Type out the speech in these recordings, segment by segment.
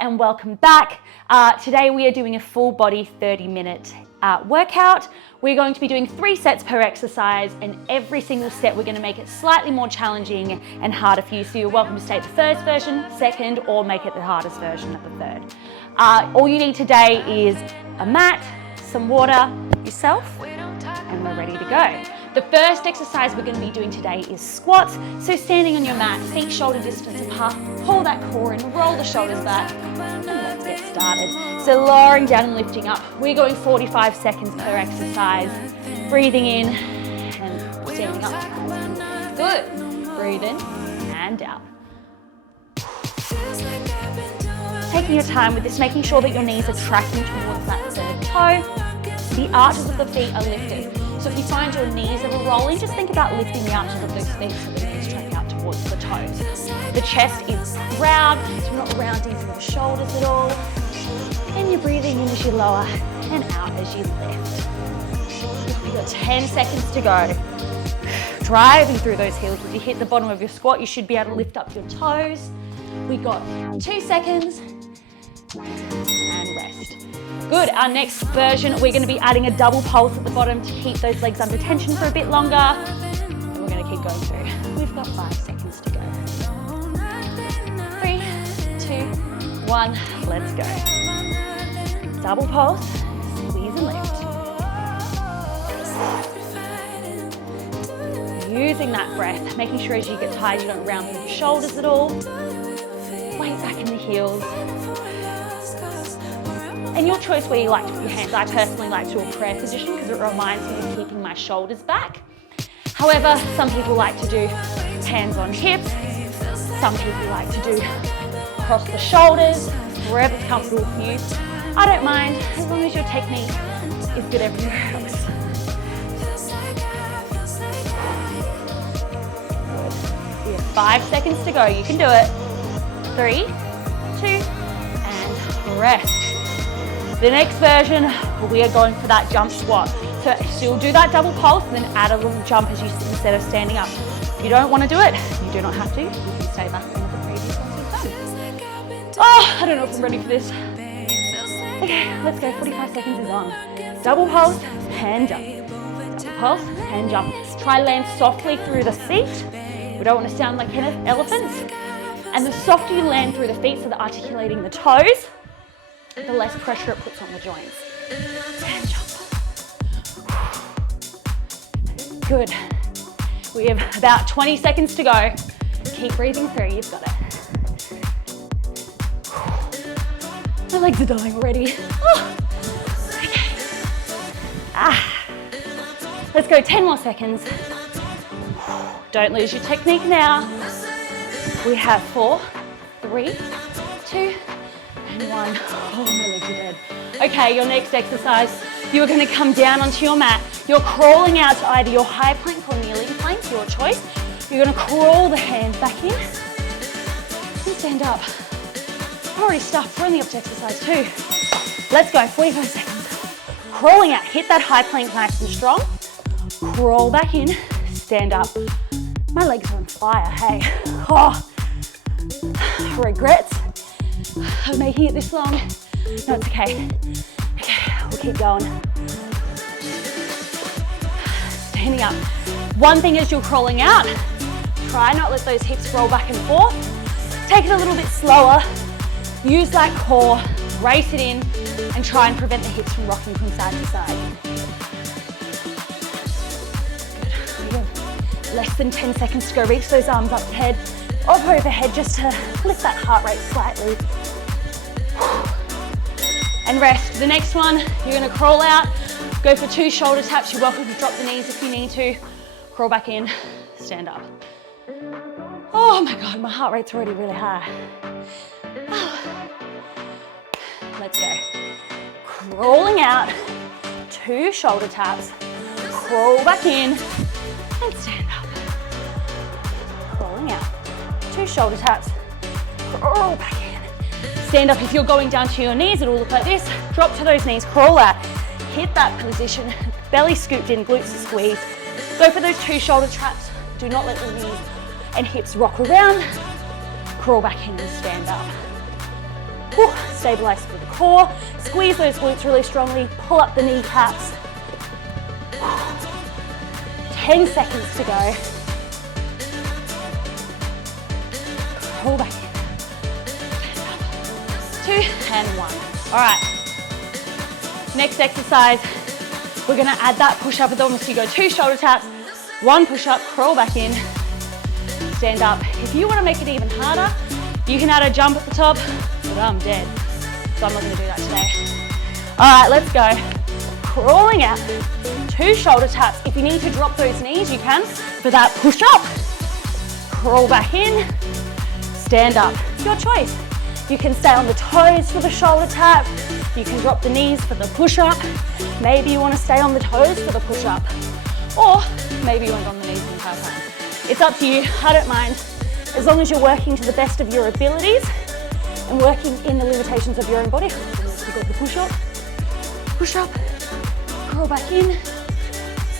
and welcome back. Today we are doing a full body 30-minute workout. We're going to be doing 3 sets per exercise, and every single set we're going to make it slightly more challenging and harder for you. So you're welcome to stay at the first version, second, or make it the hardest version at the third. All you need today is a mat, some water, yourself, and we're ready to go. The first exercise we're going to be doing today is squats. So standing on your mat, feet shoulder distance apart, pull that core in, roll the shoulders back, and let's get started. So lowering down and lifting up. We're going 45 seconds per exercise. Breathing in and standing up. Good. Breathe in and out. Taking your time with this, making sure that your knees are tracking towards that third toe. The arches of the feet are lifted. So if you find your knees that are rolling, just think about lifting the arches of those feet so the knees track out towards the toes. The chest is round, so we're not rounding through the shoulders at all. And you're breathing in as you lower and out as you lift. You've got 10 seconds to go. Driving through those heels. As you hit the bottom of your squat, you should be able to lift up your toes. We got 2 seconds and rest. Good, our next version, we're going to be adding a double pulse at the bottom to keep those legs under tension for a bit longer. And we're going to keep going through. We've got 5 seconds to go. 3, 2, 1, let's go. Double pulse, squeeze and lift. Using that breath, making sure as you get tired you don't round through your shoulders at all. Weight back in the heels. And your choice where you like to put your hands. I personally like to do a prayer position because it reminds me of keeping my shoulders back. However, some people like to do hands on hips. Some people like to do across the shoulders, wherever's comfortable for you. I don't mind, as long as your technique is good everywhere else. Good. We have 5 seconds to go. You can do it. 3, 2, and rest. The next version, we are going for that jump squat. So still do that double pulse and then add a little jump as you instead of standing up. If you don't want to do it, you do not have to. You can stay back on the previous one. Oh, I don't know if I'm ready for this. Okay, let's go. 45 seconds is on. Double pulse, hand jump. Double pulse, hand jump. Try land softly through the feet. We don't want to sound like elephants. And the softer you land through the feet, so they're articulating the toes, the less pressure it puts on the joints. Hand jump. Good. We have about 20 seconds to go. Keep breathing through, you've got it. My legs are dying already. Oh. Okay. Let's go 10 more seconds. Don't lose your technique now. We have 4, 3, 2, and 1. Oh, my legs are dead. Okay, your next exercise, you're going to come down onto your mat. You're crawling out to either your high plank or kneeling plank, your choice. You're going to crawl the hands back in and stand up. I'm already stuffed. We're only up to exercise 2. Let's go, 45 seconds. Crawling out, hit that high plank nice and strong. Crawl back in, stand up. My legs are on fire, hey. Oh, regrets of making it this long. No, it's okay. Okay, we'll keep going. Standing up. One thing as you're crawling out, try not let those hips roll back and forth. Take it a little bit slower. Use that core, race it in, and try and prevent the hips from rocking from side to side. Good. Less than 10 seconds to go. Reach those arms up head, up overhead, just to lift that heart rate slightly. And rest. The next one, you're going to crawl out, go for 2 shoulder taps. You're welcome to drop the knees if you need to. Crawl back in, stand up. Oh my God, my heart rate's already really high. Let's go. Crawling out, 2 shoulder taps. Crawl back in and stand up. Crawling out, 2 shoulder taps. Crawl back in. Stand up. If you're going down to your knees, it'll look like this. Drop to those knees, crawl out. Hit that position, belly scooped in, glutes are squeezed. Go for those 2 shoulder taps. Do not let the knees and hips rock around. Crawl back in and stand up. Whew. stabilize through the core. Squeeze those glutes really strongly. Pull up the kneecaps. 10 seconds to go. Pull back in. 2 and 1. All right. Next exercise, we're gonna add that push-up at the moment. So you go 2 shoulder taps, 1 push-up, crawl back in, stand up. If you wanna make it even harder, you can add a jump at the top, but I'm dead. So I'm not gonna do that today. All right, let's go. Crawling out, 2 shoulder taps. If you need to drop those knees, you can for that push-up. Crawl back in, stand up. It's your choice. You can stay on the toes for the shoulder tap. You can drop the knees for the push-up. Maybe you want to stay on the toes for the push-up. Or maybe you want on the knees the entire time. It's up to you, I don't mind. As long as you're working to the best of your abilities and working in the limitations of your own body. So you've got the push-up, crawl back in,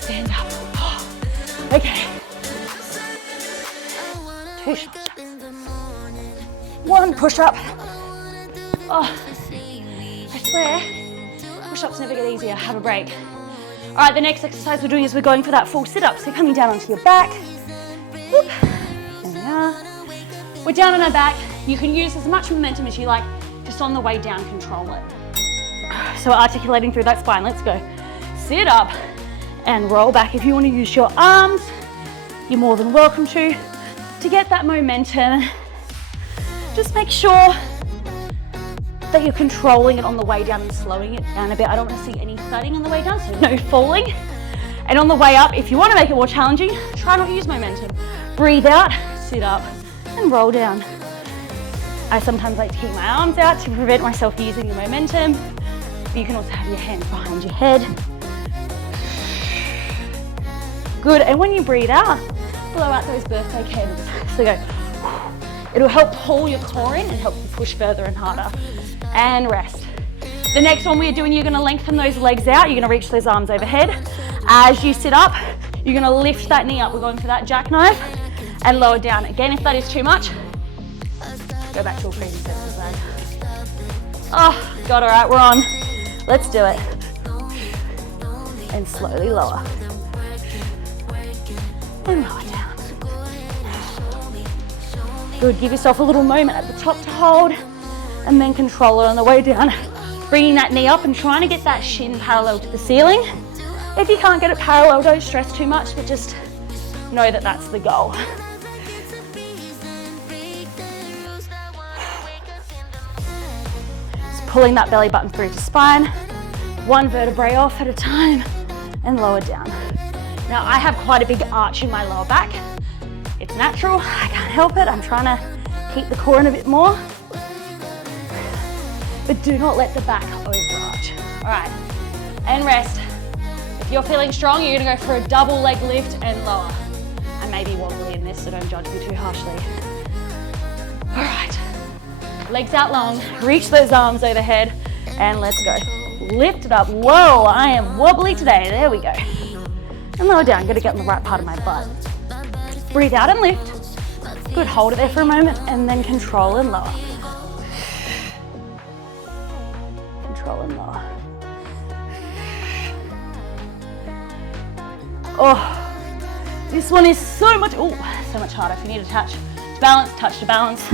stand up. Okay. 2 shoulder taps. 1 push-up. Oh, I swear, push-ups never get easier. Have a break. All right, the next exercise we're doing is we're going for that full sit-up. So coming down onto your back. Whoop. There we are. We're down on our back. You can use as much momentum as you like. Just on the way down, control it. So we're articulating through that spine. Let's go. Sit up and roll back. If you want to use your arms, you're more than welcome to get that momentum. Just make sure that you're controlling it on the way down and slowing it down a bit. I don't want to see any thudding on the way down, so no falling. And on the way up, if you want to make it more challenging, try not to use momentum. Breathe out, sit up, and roll down. I sometimes like to keep my arms out to prevent myself using the momentum. But you can also have your hands behind your head. Good, and when you breathe out, blow out those birthday candles. So go. It'll help pull your core in and help you push further and harder. And rest. The next one we're doing, you're gonna lengthen those legs out. You're gonna reach those arms overhead. As you sit up, you're gonna lift that knee up. We're going for that jackknife and lower down. Again, if that is too much, go back to a previous exercise. Oh, God, all right, we're on. Let's do it. And slowly lower. And lower down. Good, give yourself a little moment at the top to hold and then control it on the way down. Bringing that knee up and trying to get that shin parallel to the ceiling. If you can't get it parallel, don't stress too much, but just know that that's the goal. Just pulling that belly button through to spine, 1 vertebrae off at a time and lower down. Now I have quite a big arch in my lower back. It's natural, I can't help it. I'm trying to keep the core in a bit more. But do not let the back overarch. All right, and rest. If you're feeling strong, you're gonna go for a double leg lift and lower. I may be wobbly in this, so don't judge me too harshly. All right, legs out long, reach those arms overhead, and let's go. Lift it up. Whoa, I am wobbly today. There we go. And lower down, gotta get in the right part of my butt. Breathe out and lift. Good, hold it there for a moment and then control and lower. Control and lower. Oh, this one is so much harder. If you need to touch to balance.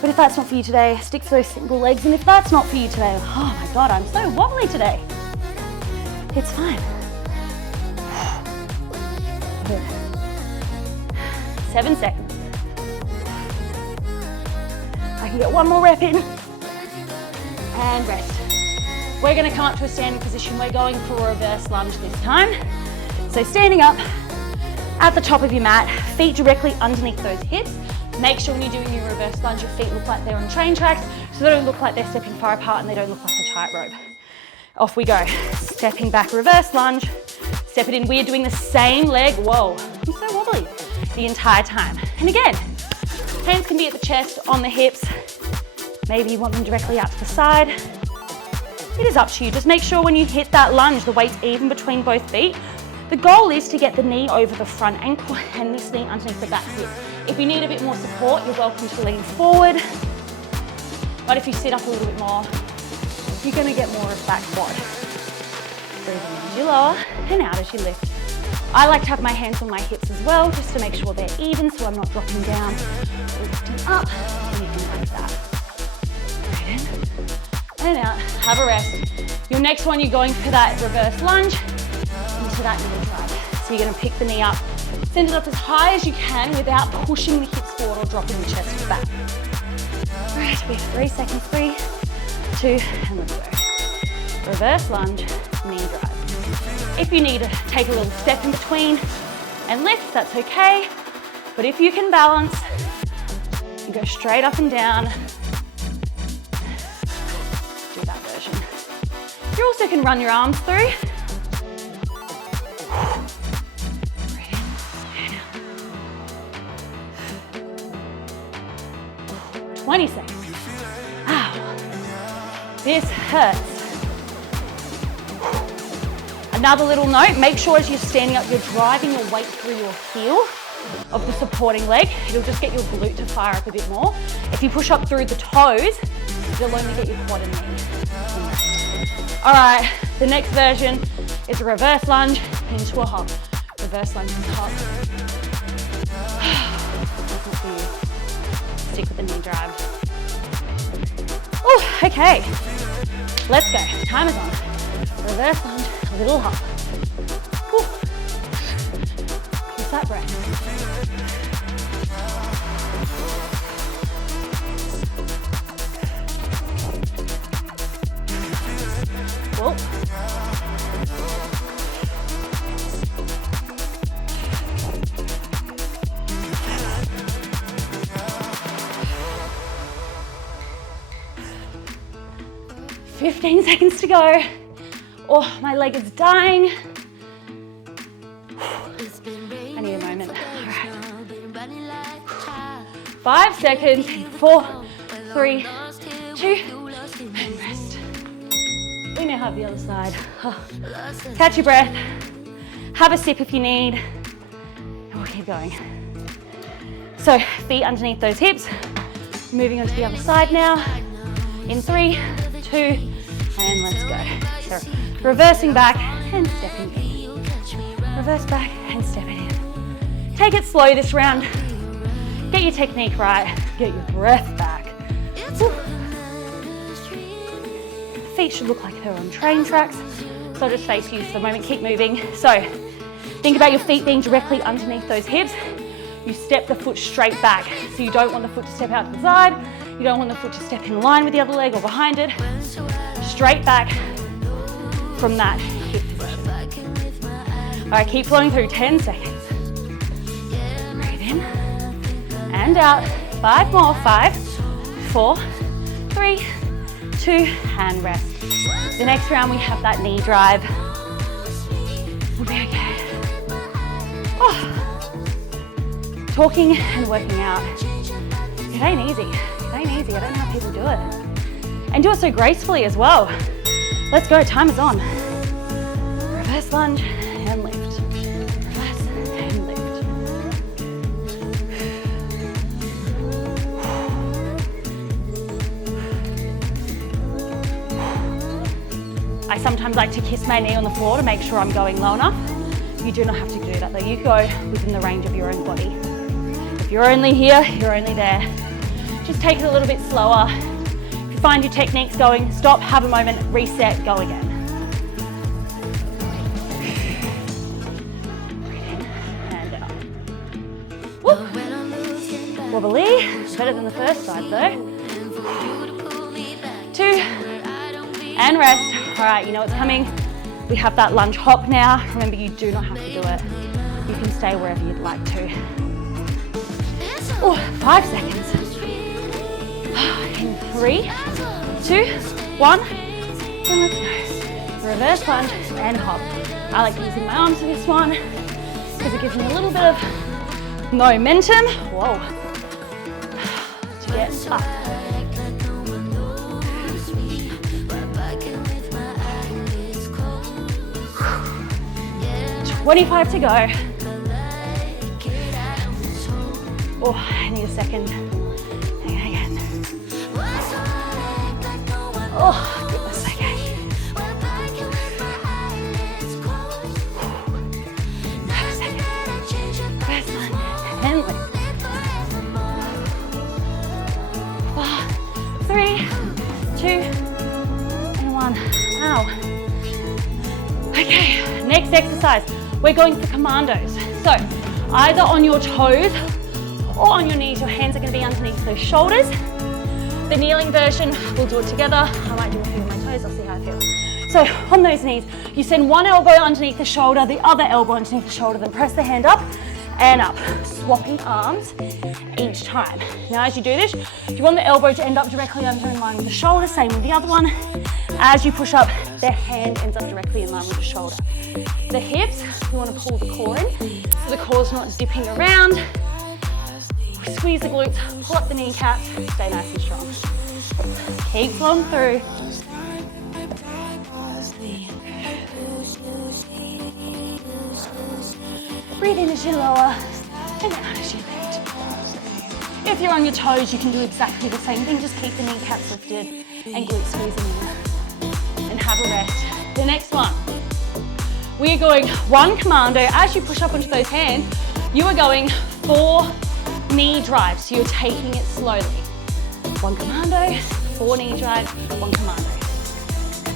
But if that's not for you today, stick to those single legs. And if that's not for you today, oh my God, I'm so wobbly today. It's fine. Good. 7 seconds. I can get 1 more rep in. And rest. We're gonna come up to a standing position. We're going for a reverse lunge this time. So standing up at the top of your mat, feet directly underneath those hips. Make sure when you're doing your reverse lunge, your feet look like they're on train tracks, so they don't look like they're stepping far apart and they don't look like a tightrope. Off we go. Stepping back, reverse lunge. Step it in. We're doing the same leg. Whoa, I'm so wobbly. The entire time. And again, hands can be at the chest, on the hips. Maybe you want them directly out to the side. It is up to you. Just make sure when you hit that lunge, the weight's even between both feet. The goal is to get the knee over the front ankle and this knee underneath the back hip. If you need a bit more support, you're welcome to lean forward. But if you sit up a little bit more, you're gonna get more of back quad. Breathe in as you lower and out as you lift. I like to have my hands on my hips as well, just to make sure they're even so I'm not dropping down or lifting up, anything like that. Breathe in and out, have a rest. Your next one, you're going for that reverse lunge into that knee drive. So you're gonna pick the knee up, send it up as high as you can without pushing the hips forward or dropping the chest back. All right, we have 3 seconds, 3, 2, and let's go. Reverse lunge, knee drive. If you need to take a little step in between and lift, that's okay. But if you can balance, you go straight up and down. Do that version. You also can run your arms through. 20 seconds. Ow. This hurts. Another little note, make sure as you're standing up, you're driving your weight through your heel of the supporting leg. It'll just get your glute to fire up a bit more. If you push up through the toes, you'll only get your quad and knee. All right, the next version is a reverse lunge into a hop. Reverse lunge into hop. That's not for you. Stick with the knee drive. Oh, okay. Let's go. Time is on. Reverse lunge, a little hop. Whew. Use that breath. Whoa. "15 seconds to go." Oh, my leg is dying. I need a moment. All right. 5 seconds. 4, 3, 2, and rest. We now have the other side. Catch your breath. Have a sip if you need. And we'll keep going. So feet underneath those hips. Moving on to the other side now. In 3, 2, and let's go. So reversing back and stepping in. Reverse back and stepping in. Take it slow this round. Get your technique right. Get your breath back. Woo. Feet should look like they're on train tracks. So I'll just face you for the moment. Keep moving. So think about your feet being directly underneath those hips. You step the foot straight back. So you don't want the foot to step out to the side. You don't want the foot to step in line with the other leg or behind it. Straight back from that hip position. All right, keep flowing through, 10 seconds. Breathe in and out. 5 more, 5, 4, 3, 2, and rest. The next round we have that knee drive. We'll be okay. Oh. Talking and working out. It ain't easy. It ain't easy. I don't know how people do it. And do it so gracefully as well. Let's go, time is on. Reverse lunge and lift. Reverse and lift. I sometimes like to kiss my knee on the floor to make sure I'm going low enough. You do not have to do that though. You go within the range of your own body. If you're only here, you're only there. Just take it a little bit slower. If you find your technique's going, stop, have a moment, reset, go again. Breathe in and out. Woo. Wobbly, better than the first side though. 2, and rest. All right, you know what's coming. We have that lunge hop now. Remember, you do not have to do it. You can stay wherever you'd like to. Oh, 5 seconds. In 3, 2, 1, and let's go. Reverse lunge and hop. I like using my arms for this one because it gives me a little bit of momentum. Whoa. To get up. 25 to go. Oh, I need a second. Again. Oh, goodness, okay. First one, and lift. 4, 3, 2, and 1. Ow. Okay, next exercise. We're going for commandos. So, either on your toes or on your knees, your hands are going to be underneath those shoulders. The kneeling version, we'll do it together. I might do a few of my toes, I'll see how I feel. So on those knees, you send one elbow underneath the shoulder, the other elbow underneath the shoulder, then press the hand up and up, swapping arms each time. Now as you do this, you want the elbow to end up directly under in line with the shoulder, same with the other one. As you push up, the hand ends up directly in line with the shoulder. The hips, you want to pull the core in, so the core's not dipping around. Squeeze the glutes, pull up the kneecaps, stay nice and strong. Keep flowing through. Breathe in as you lower, and out as you lift. If you're on your toes, you can do exactly the same thing. Just keep the kneecaps lifted and glutes squeezing in. And have a rest. The next one, we are going one commando. As you push up onto those hands, you are going 4 knee drives, so you're taking it slowly. One commando, 4 knee drives, 1 commando.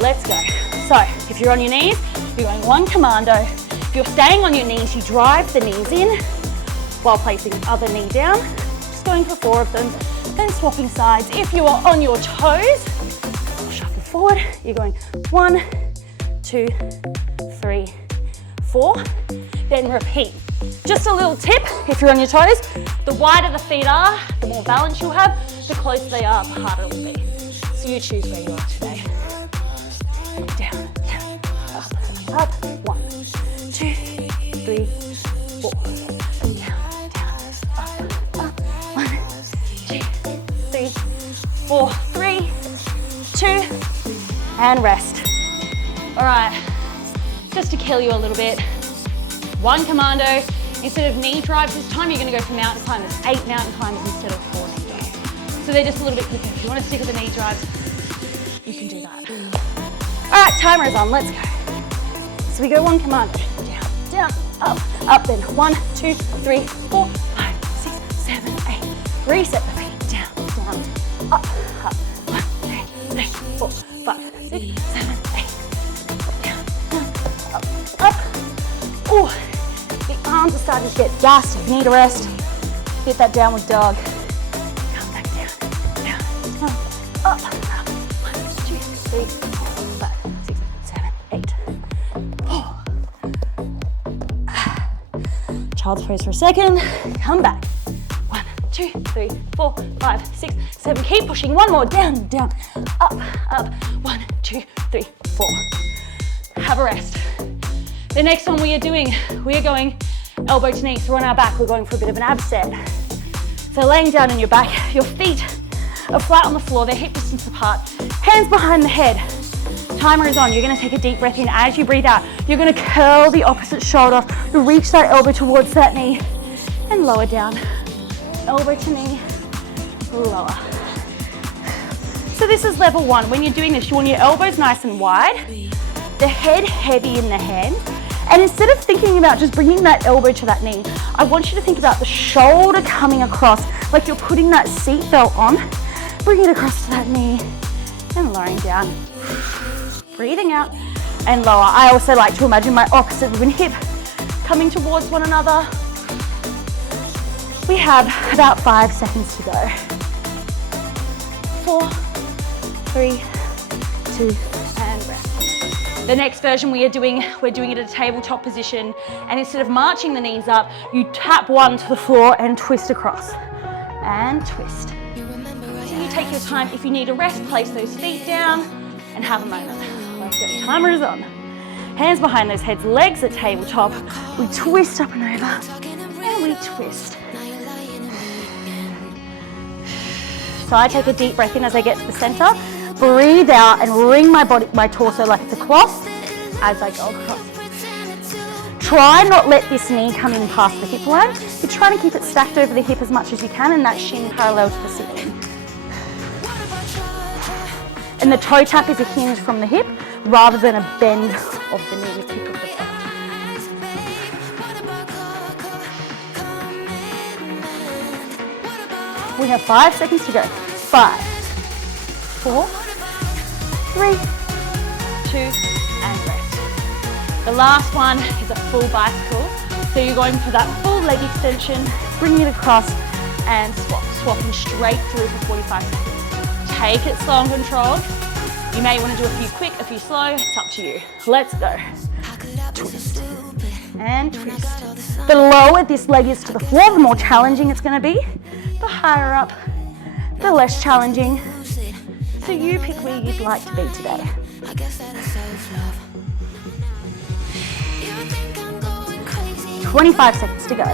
Let's go. So, if you're on your knees, you're going 1 commando. If you're staying on your knees, you drive the knees in while placing the other knee down. Just going for 4 of them, then swapping sides. If you are on your toes, shuffle forward. You're going 1, 2, 3, 4, then repeat. Just a little tip, if you're on your toes, the wider the feet are, the more balance you'll have, the closer they are, the harder it will be. So you choose where you are today. Down, down, up, 1, 2, 3, 4. Down, down, up, 1, 2, 3, 4, 3, 2, and rest. All right, just to kill you a little bit, 1 commando. Instead of knee drives this time, you're going to go for mountain climbers, 8 mountain climbers instead of 4 knee drives. So they're just a little bit quicker. If you want to stick with the knee drives, you can do that. All right, timer is on, let's go. So we go 1 commando, down, down, up, then 1, 2, 3, 4, 5, 6, 7, 8. Reset the feet, down, down, up, 1, 2, 3, 4, 5, 6, 7, 8. Down, down, up. Ooh. Arms are starting to get gassed. You need a rest. Hit that downward dog. Come back down, down, up, 1, 2, 3, 4, 5, 6, 7, 8. Child's pose for a second. Come back. 1, 2, 3, 4, 5, 6, 7. Keep pushing. 1 more. Down, down, up, up. 1, 2, 3, 4. Have a rest. The next one we are going elbow to knee. So we're on our back, we're going for a bit of an ab set. So laying down on your back, your feet are flat on the floor, they're hip distance apart, hands behind the head. Timer is on. You're going to take a deep breath in. As you breathe out, you're going to curl the opposite shoulder, reach that elbow towards that knee, and lower down. Elbow to knee, lower. So this is level 1. When you're doing this, you want your elbows nice and wide, the head heavy in the hand. And instead of thinking about just bringing that elbow to that knee, I want you to think about the shoulder coming across, like you're putting that seat belt on. Bring it across to that knee and lowering down. Breathing out and lower. I also like to imagine my opposite rib and hip coming towards one another. We have about 5 seconds to go. 4, 3, 2, and rest. The next version we're doing it at a tabletop position, and instead of marching the knees up, you tap one to the floor and twist across. And twist. So you take your time. If you need a rest, place those feet down and have a moment. Let's go. Timer is on. Hands behind those heads, legs at tabletop. We twist up and over, and we twist. So I take a deep breath in as I get to the center. Breathe out and ring my torso like it's a cloth as I go across. Try not let this knee come in past the hip line. You're trying to keep it stacked over the hip as much as you can and that shin parallel to the ceiling. And the toe tap is a hinge from the hip rather than a bend of the knee with tip of the foot. We have 5 seconds to go. 5, 4, 3, 2, and rest. The last one is a full bicycle. So you're going for that full leg extension, bringing it across and swapping straight through for 45 seconds. Take it slow and controlled. You may want to do a few quick, a few slow, it's up to you. Let's go. Twist and twist. The lower this leg is to the floor, the more challenging it's going to be. The higher up, the less challenging. So you pick where you'd like to be today. 25 seconds to go.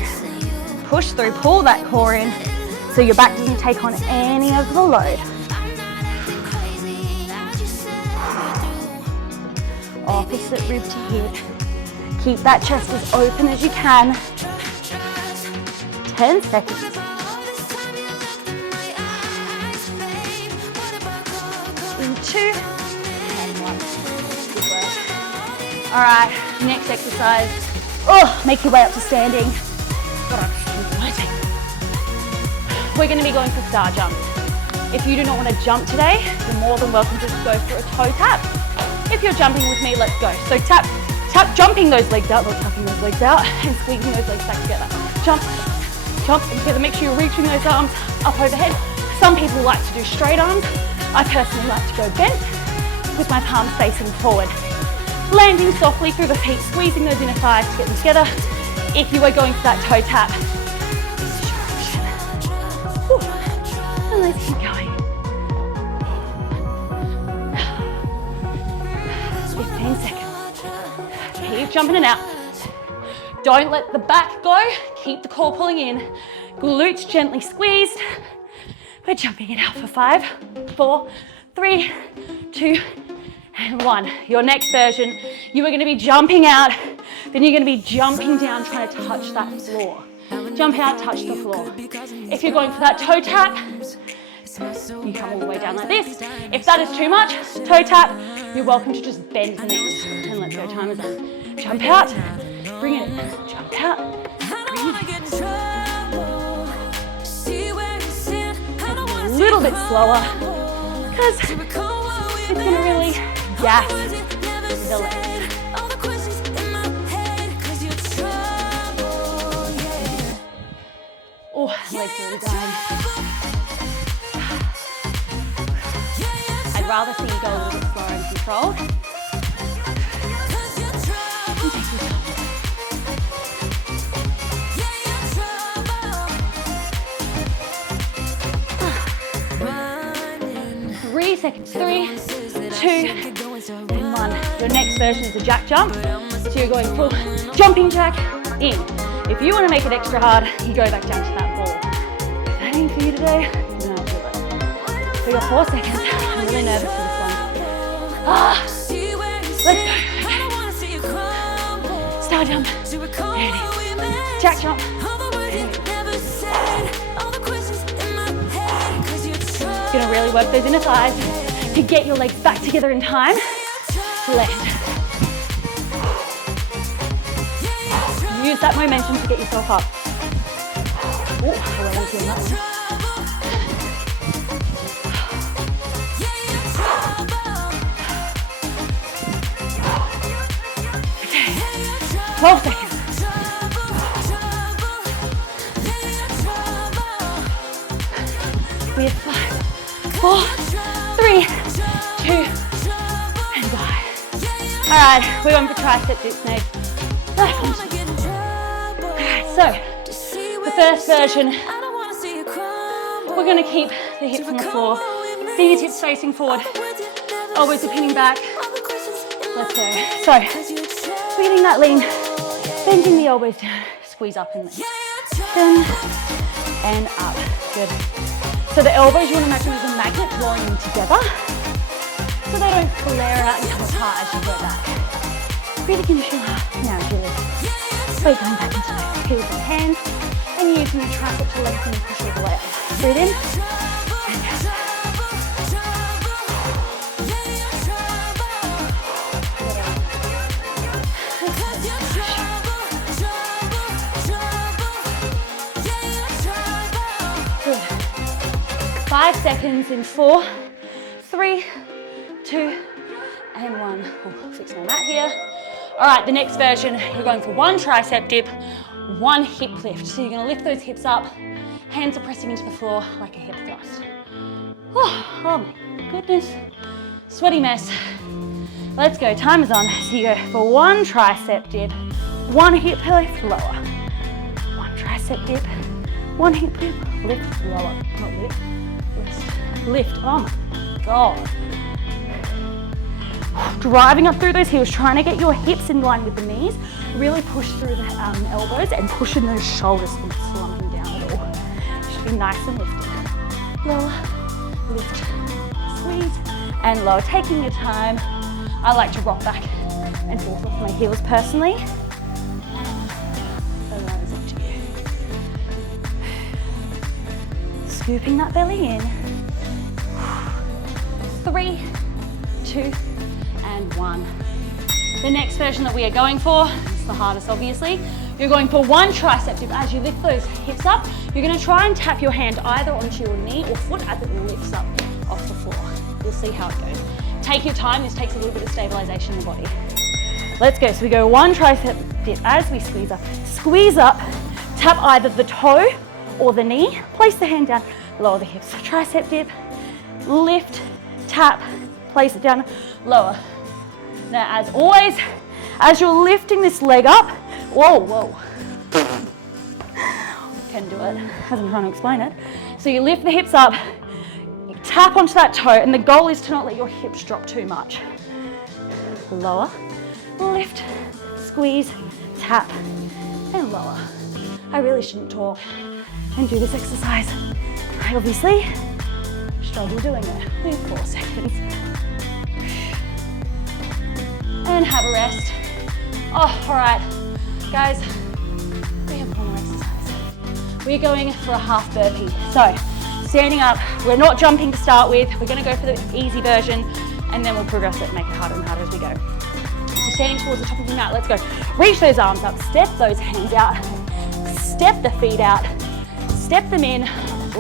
Push through, pull that core in so your back doesn't take on any of the load. Opposite rib to hip. Keep that chest as open as you can. 10 seconds. In 2 and 1. Good work. All right, next exercise. Make your way up to standing. We're going to be going for star jumps. If you do not want to jump today, you're more than welcome to just go for a toe tap. If you're jumping with me, let's go. So tap, jumping those legs out, not tucking those legs out, and squeezing those legs back together. Jump, jump, and together. Make sure you're reaching those arms up overhead. Some people like to do straight arms. I personally like to go bent with my palms facing forward. Landing softly through the feet, squeezing those inner thighs to get them together. If you are going for that toe tap, this is your option. And let's keep going. 15 seconds. Keep jumping it out. Don't let the back go. Keep the core pulling in. Glutes gently squeezed. We're jumping it out for 5, 4, 3, 2, and 1. Your next version, you are going to be jumping out, then you're going to be jumping down, trying to touch that floor. Jump out, touch the floor. If you're going for that toe tap, you come all the way down like this. If that is too much, toe tap, you're welcome to just bend the knees. And let's go, time is up. Jump out, bring it in. Jump out, bring it in. A little bit slower, because it's going to really gas the legs. Oh, legs are really dying. I'd rather see you go a little bit slower and controlled. And take your time. 3 seconds. 3, 2, and 1. Your next version is a jack jump. So you're going full jumping jack in. If you want to make it extra hard, you go back down to that ball. If that ain't for you today, then I'll do it. We got 4 seconds. I'm really nervous for this one. Let's go. Star jump. Jack jump. You're gonna really work those inner thighs to get your legs back together in time. Land. Use that momentum to get yourself up. Oh, I really feel that one. Okay, 12 seconds. We have 5, 4, 3, 2, and 5. All right, we're going for tricep dips next. Alright, so the first version, we're going to keep the hips on the floor, fingertips facing forward, elbows are pinning back. Let's go. So, we're getting that lean, bending the elbows down, squeeze up and lift. Down and up. Good. So the elbows you want to imagine as a magnet drawing them together so they don't flare out and come apart as you go back. Breathe again, Sheila. Now, Julie. So going back into the heels and hands and using the tricep to lengthen and push all the way up. Breathe in and out. 5 seconds in 4, 3, 2, and 1. Oh, fix my mat here. All right, the next version, you're going for 1 tricep dip, 1 hip lift. So you're gonna lift those hips up, hands are pressing into the floor like a hip thrust. Oh my goodness, sweaty mess. Let's go, time is on. So you go for 1 tricep dip, 1 hip lift, lower. 1 tricep dip, 1 hip lift, lower. Not lift, lift, oh my God. Driving up through those heels, trying to get your hips in line with the knees. Really push through the elbows and pushing those shoulders from slumping down at all. Should be nice and lifted. Lower, lift, squeeze, and lower. Taking your time. I like to rock back and forth off my heels personally. So that is up to you. Scooping that belly in. 3, 2, and 1. The next version that we are going for, it's the hardest obviously, you're going for 1 tricep dip. As you lift those hips up, you're gonna try and tap your hand either onto your knee or foot as it lifts up off the floor. You'll see how it goes. Take your time, this takes a little bit of stabilization in the body. Let's go, so we go 1 tricep dip as we squeeze up, tap either the toe or the knee, place the hand down, lower the hips. Tricep dip, lift, tap, place it down, lower. Now, as always, as you're lifting this leg up, whoa. Can do it, as I'm trying to explain it. So you lift the hips up, you tap onto that toe, and the goal is to not let your hips drop too much. Lower, lift, squeeze, tap, and lower. I really shouldn't talk and do this exercise. I obviously struggle doing it. We have 4 seconds. And have a rest. Oh, all right, guys, we have one more exercise. We're going for a half burpee. So, standing up, we're not jumping to start with. We're gonna go for the easy version, and then we'll progress it and make it harder and harder as we go. So standing towards the top of the mat, let's go. Reach those arms up, step those hands out, step the feet out, step them in,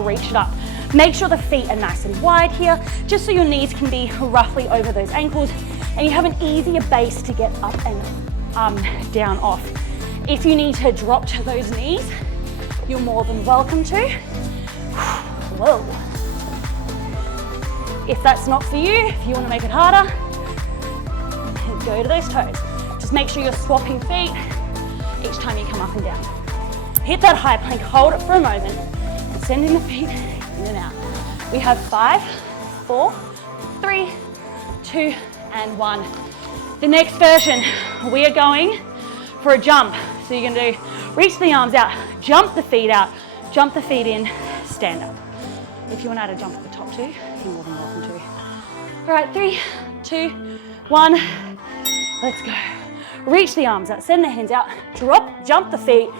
reach it up. Make sure the feet are nice and wide here, just so your knees can be roughly over those ankles, and you have an easier base to get up and down off. If you need to drop to those knees, you're more than welcome to. Whoa. If that's not for you, if you want to make it harder, go to those toes. Just make sure you're swapping feet each time you come up and down. Hit that high plank, hold it for a moment, and sending the feet in and out. We have 5, 4, 3, 2, and 1. The next version, we are going for a jump. So you're gonna do, reach the arms out, jump the feet out, jump the feet in, stand up. If you want to add a jump at the top too, you're more than welcome to. All right, 3, 2, 1, let's go. Reach the arms out, send the hands out, drop, jump the feet,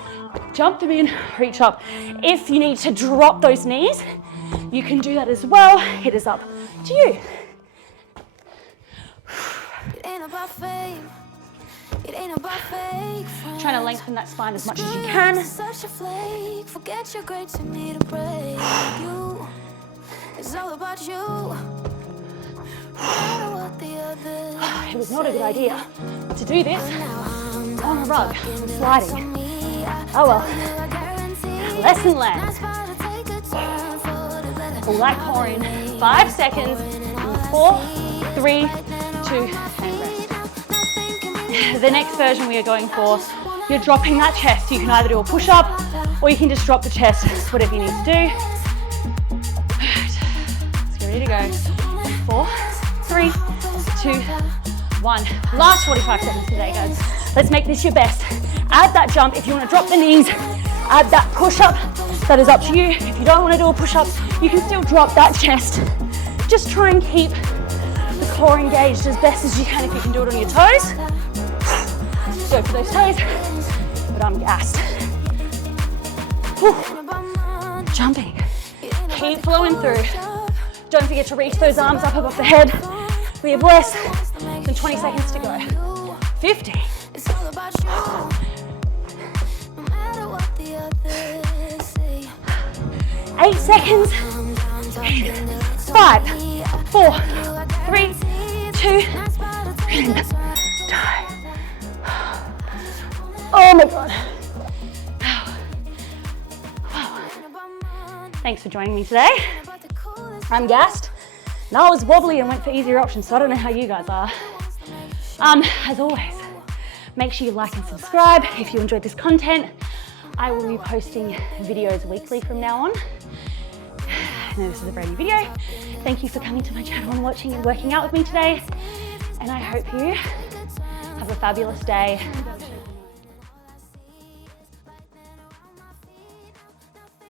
jump them in, reach up. If you need to drop those knees, you can do that as well. It is up to you. Trying to lengthen that spine as much as you can. It was not a good idea to do this on a rug, sliding. Oh well, lesson learned. Pull that core in, 5 seconds, 4, 3, 2, and rest. The next version we are going for, you're dropping that chest. You can either do a push-up or you can just drop the chest, whatever you need to do. Let's get ready to go. 4, 3, 2, 1. Last 45 seconds today, guys. Let's make this your best. Add that jump. If you want to drop the knees, add that push-up. That is up to you. If you don't want to do a push-up, you can still drop that chest. Just try and keep the core engaged as best as you can. If you can do it on your toes, go for those toes, but I'm gassed. Whew. Jumping. Keep flowing through. Don't forget to reach those arms up above the head. We have less than 20 seconds to go. 50. 8 seconds. 5, 4, 3, 2, and die. Oh my God. Thanks for joining me today. I'm gassed. And I was wobbly and went for easier options, so I don't know how you guys are. As always, make sure you like and subscribe if you enjoyed this content. I will be posting videos weekly from now on. I know this is a brand new video. Thank you for coming to my channel and watching and working out with me today. And I hope you have a fabulous day.